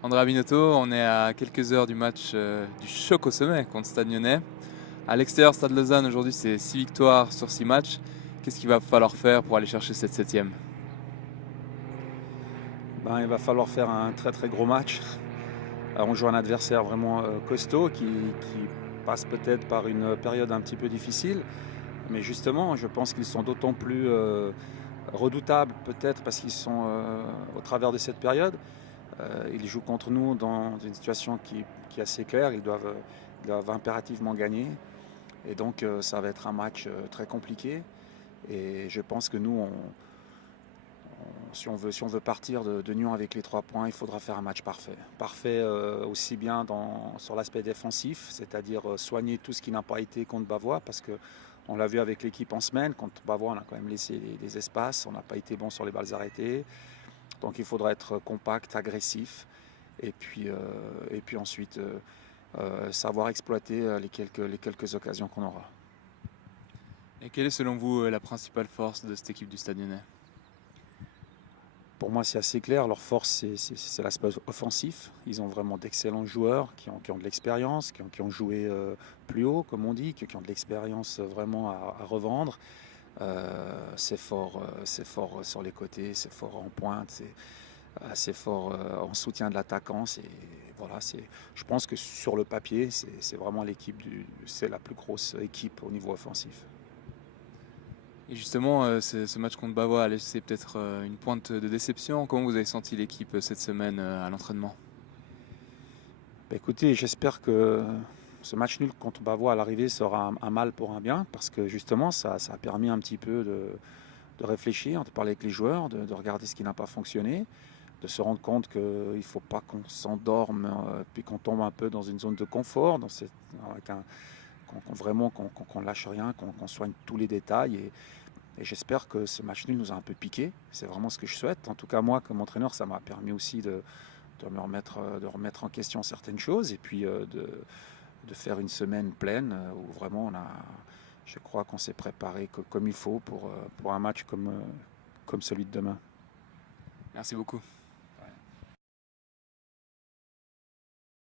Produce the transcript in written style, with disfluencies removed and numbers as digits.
Andrea Binotto, on est à quelques heures du match du choc au sommet contre Stade Lyonnais. À l'extérieur, Stade Lausanne, aujourd'hui, c'est 6 victoires sur 6 matchs. Qu'est-ce qu'il va falloir faire pour aller chercher cette septième? Il va falloir faire un très très gros match. On joue un adversaire vraiment costaud qui passe peut-être par une période un petit peu difficile. Mais justement, je pense qu'ils sont d'autant plus redoutables peut-être parce qu'ils sont au travers de cette période. Ils jouent contre nous dans une situation qui est assez claire. Ils doivent impérativement gagner. Et donc ça va être un match très compliqué. Et je pense que nous, si on veut partir de Nyon avec les 3 points, il faudra faire un match parfait. Parfait aussi bien sur l'aspect défensif, c'est-à-dire soigner tout ce qui n'a pas été contre Bavois, parce que on l'a vu avec l'équipe en semaine. Contre Bavois, on a quand même laissé des espaces, on n'a pas été bon sur les balles arrêtées. Donc il faudra être compact, agressif, et puis ensuite savoir exploiter les quelques occasions qu'on aura. Et quelle est selon vous la principale force de cette équipe du Stade Lyonnais? Pour moi, c'est assez clair. Leur force, c'est l'aspect offensif. Ils ont vraiment d'excellents joueurs qui ont de l'expérience, qui ont joué plus haut, comme on dit, qui ont de l'expérience vraiment à revendre. C'est fort sur les côtés, c'est fort en pointe, c'est assez fort en soutien de l'attaquant. Voilà, je pense que sur le papier, c'est vraiment c'est la plus grosse équipe au niveau offensif. Et justement, ce match contre Bavois a laissé peut-être une pointe de déception. Comment vous avez senti l'équipe cette semaine à l'entraînement? Écoutez, j'espère que ce match nul contre Bavois à l'arrivée sera un mal pour un bien, parce que justement, ça a permis un petit peu de réfléchir, de parler avec les joueurs, de regarder ce qui n'a pas fonctionné, de se rendre compte qu'il ne faut pas qu'on s'endorme, puis qu'on tombe un peu dans une zone de confort, avec vraiment qu'on lâche rien, qu'on soigne tous les détails. Et j'espère que ce match nul nous a un peu piqué. C'est vraiment ce que je souhaite. En tout cas, moi, comme entraîneur, ça m'a permis aussi de remettre en question certaines choses, et puis de faire une semaine pleine où vraiment je crois qu'on s'est préparé comme il faut pour un match comme celui de demain. Merci beaucoup.